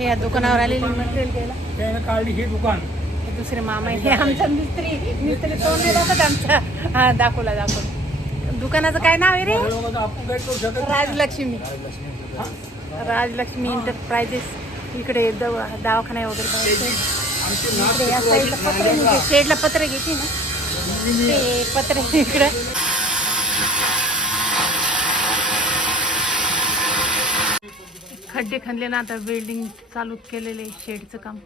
हे या दुकानावर आलेली मटेरियल घ्यायला. त्यानं काढली हे दुकान. हे दुसरे मामा आहे. हे आमचा मिस्त्री तोंड नाही दाखवत आमचा. हा दाखवला. दुकानाचं काय नाव आहे रे? राजलक्ष्मी. राजलक्ष्मी इंटरप्राइजेस. इकडे दवाखाना वगैरे इकडे या साईडला पत्रे म्हणजे शेडला पत्रे घेते ना ते पत्रे इकडे. खड्डे खणले ना आता वेल्डिंग चालू केलेले शेडचं काम.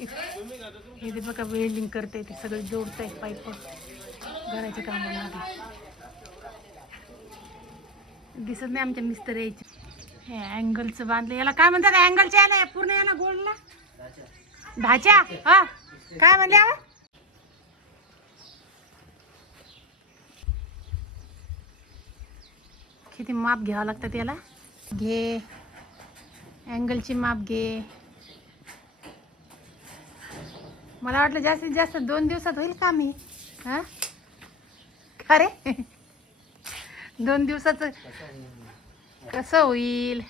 हे ते बघा वेल्डिंग करते ते सगळे जोडत आहे पाईप घराच्या कामामध्ये. दिसत नाही आमच्या मिस्त्री यायचे. हे अँगलचं बांधलं याला काय म्हणतात? अँगलच्या याला पूर्ण याला गोल्डला ढाच्या. हा काय म्हणले? किती माप घ्यावं लागतात याला. घे अँगलची माप घे. मला वाटलं जास्तीत जास्त 2 दिवसात होईल काम हे. हा खरे 2 दिवसाचं कसं होईल?